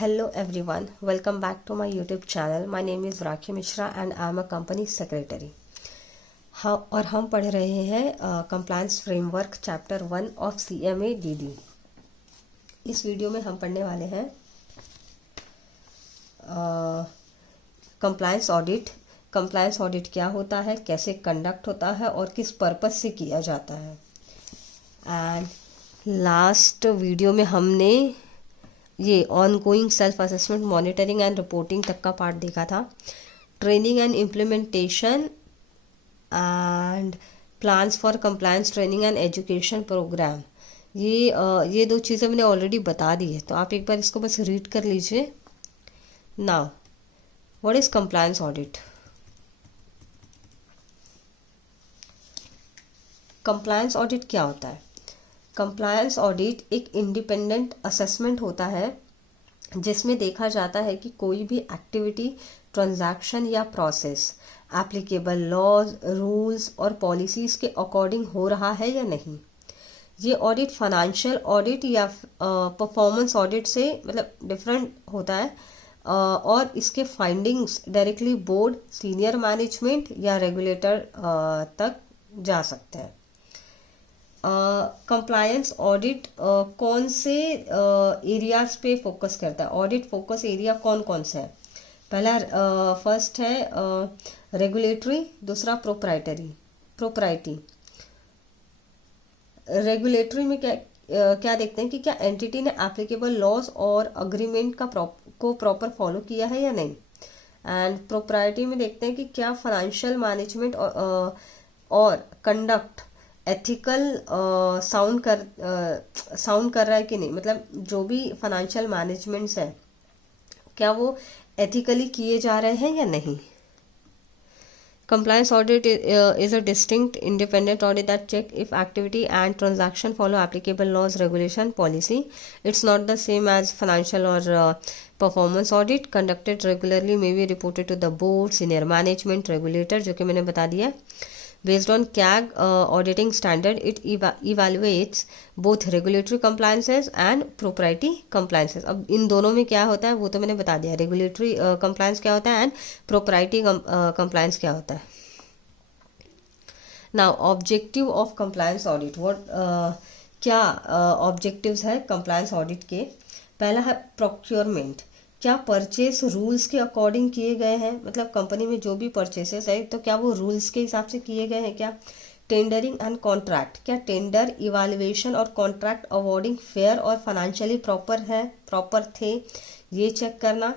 Hello everyone, welcome back to my YouTube channel. My name is Rakhi Mishra and I am a company secretary. और हम पढ़ रहे हैं compliance framework chapter 1 of CMA DD. इस video में हम पढ़ने वाले हैं कंप्लायंस ऑडिट. कंप्लायंस ऑडिट क्या होता है, कैसे कंडक्ट होता है और किस पर्पस से किया जाता है. एंड लास्ट वीडियो में हमने ये ongoing self assessment, monitoring and reporting तक का पार्ट देखा था. Training and implementation and plans for compliance training and education programme, ये दो चीज़ें मैंने ऑलरेडी बता दी है, तो आप एक बार इसको बस रीड कर लीजिए. Now what is compliance audit. Compliance audit क्या होता है. कंप्लायंस ऑडिट एक इंडिपेंडेंट असेसमेंट होता है जिसमें देखा जाता है कि कोई भी एक्टिविटी, ट्रांजैक्शन या प्रोसेस एप्लीकेबल लॉज, रूल्स और पॉलिसीज के अकॉर्डिंग हो रहा है या नहीं. ये ऑडिट फाइनेंशियल ऑडिट या परफॉर्मेंस ऑडिट से मतलब डिफरेंट होता है और इसके findings directly board, senior management या रेगुलेटर तक जा सकते हैं. कंप्लायंस ऑडिट कौन से एरियाज पे फोकस करता है. ऑडिट फोकस एरिया कौन कौन से है. पहला फर्स्ट है रेगुलेटरी, दूसरा प्रोप्राइटी. रेगुलेटरी में क्या देखते हैं कि क्या एंटिटी ने एप्लीकेबल लॉज और अग्रीमेंट को प्रॉपर फॉलो किया है या नहीं. एंड प्रोप्राइटी में देखते हैं कि क्या फाइनेंशियल मैनेजमेंट और कंडक्ट एथिकल साउंड कर रहा है कि नहीं. मतलब जो भी फाइनेंशियल मैनेजमेंट्स है क्या वो एथिकली किए जा रहे हैं या नहीं. Compliance audit is a distinct independent audit that check if activity and transaction follow applicable laws, regulation, policy. It's not the same as financial or performance audit. Conducted regularly, may be reported to the board, senior management, regulator, जो कि मैंने बता दिया. Based on CAG auditing standard, it evaluates both regulatory compliances and propriety compliances. अब इन दोनों में क्या होता है वो तो मैंने बता दिया. रेगुलेटरी compliance क्या होता है एंड propriety compliance क्या होता है. Now objective of compliance audit. क्या objectives है compliance audit के. पहला है procurement. क्या परचेस रूल्स के अकॉर्डिंग किए गए हैं. मतलब कंपनी में जो भी परचेसेस है तो क्या वो रूल्स के हिसाब से किए गए हैं क्या. Tendering and contract. क्या टेंडर, इवैल्यूएशन और कॉन्ट्रैक्ट अवॉर्डिंग फेयर और फाइनेंशियली प्रॉपर थे, ये चेक करना.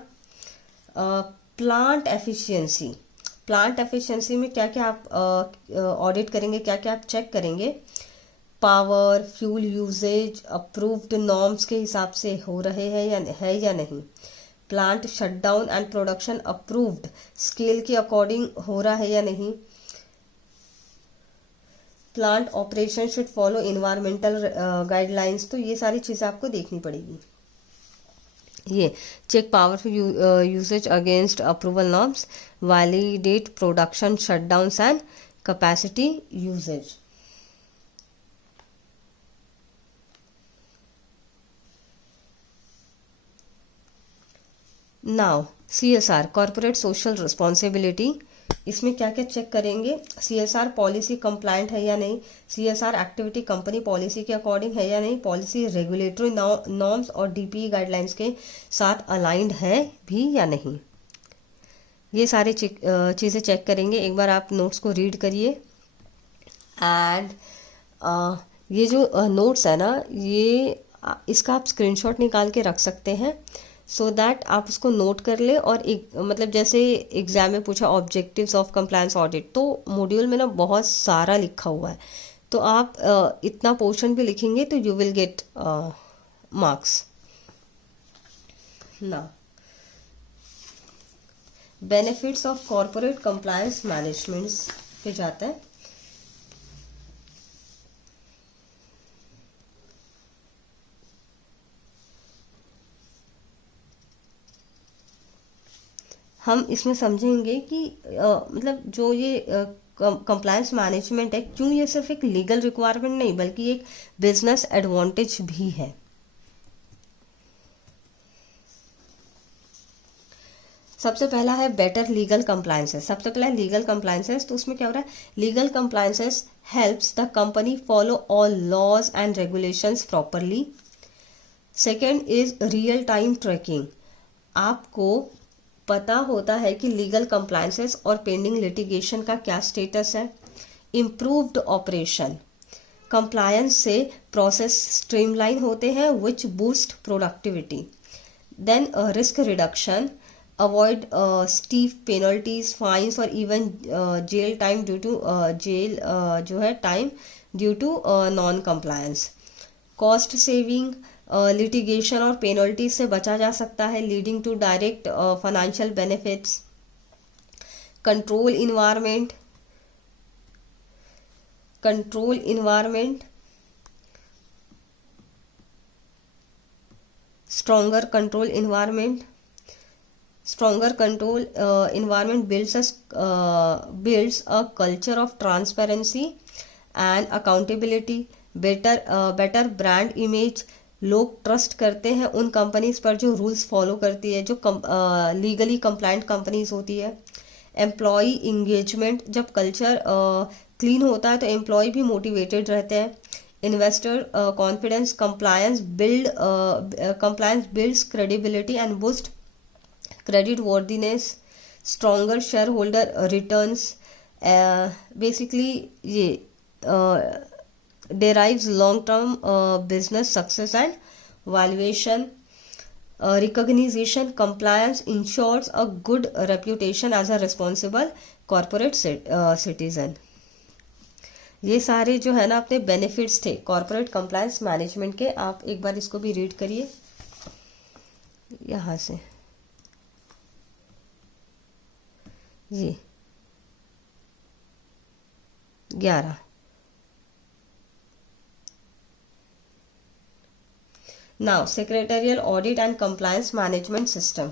Plant efficiency. प्लांट एफिशिएंसी में क्या क्या आप ऑडिट करेंगे, क्या क्या आप चेक करेंगे. Power, fuel usage approved norms के हिसाब से हो रहे हैं या नहीं. Plant shutdown and production approved scale के अकॉर्डिंग हो रहा है या नहीं. Plant operation should follow environmental guidelines. तो ये सारी चीजें आपको देखनी पड़ेगी. ये check power usage against approval norms, validate production shutdowns and capacity usage. Now CSR, corporate social responsibility. इसमें क्या क्या चेक करेंगे. CSR पॉलिसी कंप्लायंट है या नहीं. CSR एक्टिविटी कंपनी पॉलिसी के अकॉर्डिंग है या नहीं. पॉलिसी रेगुलेटरी नॉर्म्स और DPE गाइडलाइंस के साथ अलाइंड है भी या नहीं. ये सारी चीज़ें चेक करेंगे. एक बार आप नोट्स को रीड करिए. एंड ये जो नोट्स है ना, ये इसका आप स्क्रीनशॉट निकाल के रख सकते हैं सो दैट आप उसको नोट कर ले. और एक मतलब जैसे एग्जाम में पूछा ऑब्जेक्टिव्स ऑफ कंप्लायंस ऑडिट, तो मॉड्यूल में ना बहुत सारा लिखा हुआ है, तो आप इतना पोर्शन भी लिखेंगे तो यू विल गेट मार्क्स. ना benefits of corporate compliance management पे जाता है. हम इसमें समझेंगे कि मतलब जो ये कंप्लायंस मैनेजमेंट है, क्यों ये सिर्फ एक लीगल रिक्वायरमेंट नहीं बल्कि एक बिजनेस एडवांटेज भी है. सबसे पहला है बेटर लीगल कंप्लायंसेस। सबसे पहला है लीगल कंप्लायंसेस, तो उसमें क्या हो रहा है, legal compliances helps the company follow all laws and regulations properly. Second is real time tracking, आपको पता होता है कि लीगल कंप्लायंसेस और पेंडिंग लिटिगेशन का क्या स्टेटस है। इम्प्रूव्ड ऑपरेशन, कंप्लायंस से प्रोसेस स्ट्रीमलाइन होते हैं which boost productivity. Then risk reduction, avoid stiff penalties, fines और even jail time due to jail जो है time due to non compliance. Cost saving, litigation और पेनल्टी से बचा जा सकता है, leading to direct financial benefits. Control environment, stronger control environment builds a culture of transparency and accountability, better brand image, लोग trust करते हैं उन कंपनीज पर जो रूल्स फॉलो करती है, जो लीगली कंप्लायंट कंपनीज होती है। एम्प्लॉय इंगेजमेंट, जब कल्चर क्लीन होता है तो एम्प्लॉय भी मोटिवेटेड रहते हैं। Investor confidence, compliance builds credibility and boost credit worthiness. Stronger share holder returns, basically ये derives long-term business success and valuation. Recognition, compliance ensures a good reputation as a responsible corporate citizen. ये सारे जो है ना अपने benefits थे corporate compliance management के। आप एक बार इसको भी रीड करिए यहाँ से। ये 11 Now, secretarial audit and compliance management system.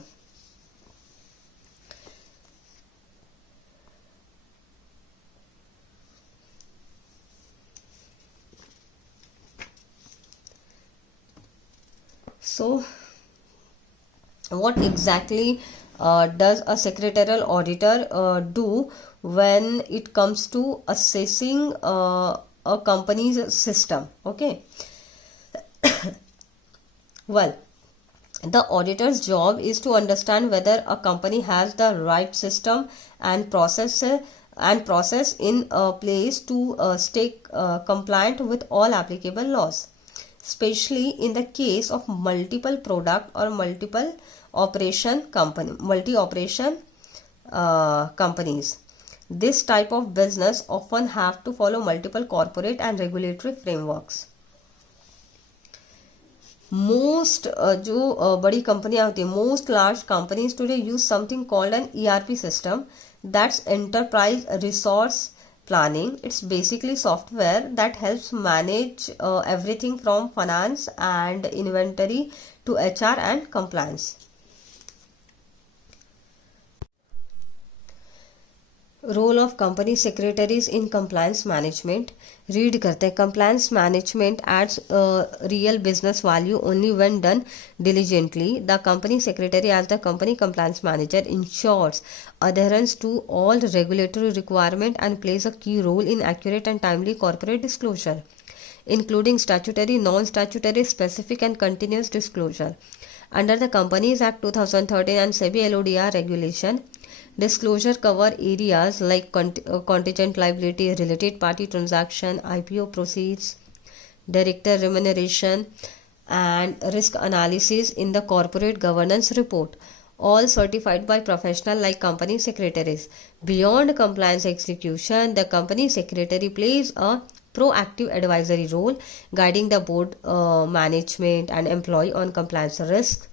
So, what exactly does a secretarial auditor do when it comes to assessing a company's system? Okay. Well, the auditor's job is to understand whether a company has the right system and process in place to stay compliant with all applicable laws, especially in the case of multiple product or multi-operation companies. This type of business often have to follow multiple corporate and regulatory frameworks. Most जो बड़ी कंपनियां होती है, most large companies today use something called an ERP system, that's enterprise resource planning. It's basically software that helps manage everything from finance and inventory to HR and compliance. Role of company secretaries in compliance management. Read करते हैं. Compliance management adds real business value only when done diligently. The company secretary as the company compliance manager ensures adherence to all regulatory requirements and plays a key role in accurate and timely corporate disclosure, including statutory, non-statutory, specific and continuous disclosure. Under the Companies Act 2013 and SEBI LODR regulation, disclosure cover areas like contingent liability, related party transaction, IPO proceeds, director remuneration, and risk analysis in the corporate governance report, all certified by professionals like company secretaries. Beyond compliance execution, the company secretary plays a proactive advisory role, guiding the board management and employee on compliance risks,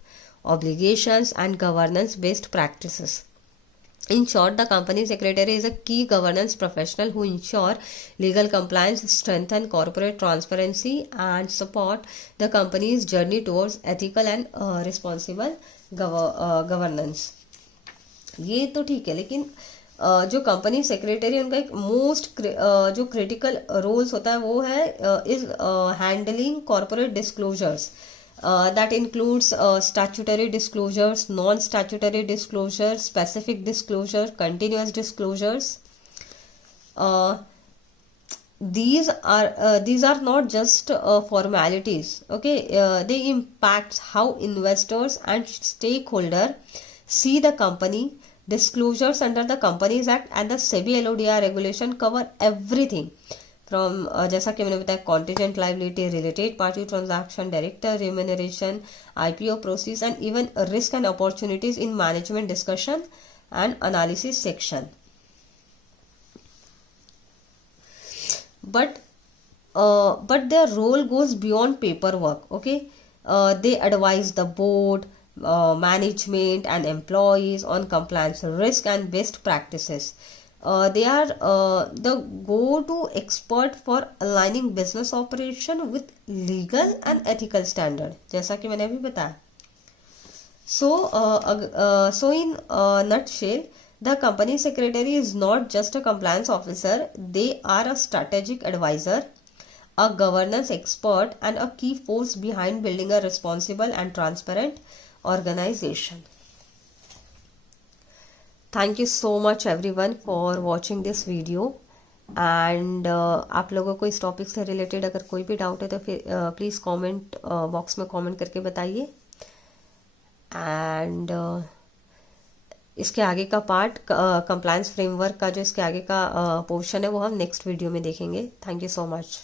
obligations, and governance-based practices. In short, the company secretary is a key governance professional who ensure legal compliance, strengthen corporate transparency, and support the company's journey towards ethical and responsible governance. ये तो ठीक है, लेकिन जो company secretary उनका एक most जो critical roles होता है वो है is handling corporate disclosures. that includes statutory disclosures, non-statutory disclosures, specific disclosure, continuous disclosures. These are not just formalities. Okay, they impact how investors and stakeholder see the company. Disclosures under the Companies Act and the SEBI LODR regulation cover everything from जैसा कि मैंने बताया contingent liability, related party transaction, director remuneration, IPO process and even risk and opportunities in management discussion and analysis section. But their role goes beyond paperwork. Okay, they advise the board, management and employees on compliance risk and best practices. They are the go-to expert for aligning business operation with legal and ethical standard, जैसा कि मैंने अभी बताया. So in a nutshell, the company secretary is not just a compliance officer. They are a strategic advisor, a governance expert and a key force behind building a responsible and transparent organization. Thank you so much everyone for watching this video. And आप लोगों को इस topic से related अगर कोई भी doubt है तो फिर प्लीज़ कमेंट बॉक्स में कमेंट करके बताइए. एंड इसके आगे का पार्ट कंप्लायंस फ्रेमवर्क का जो इसके आगे का पोर्शन है वो हम नेक्स्ट वीडियो में देखेंगे. Thank you so much.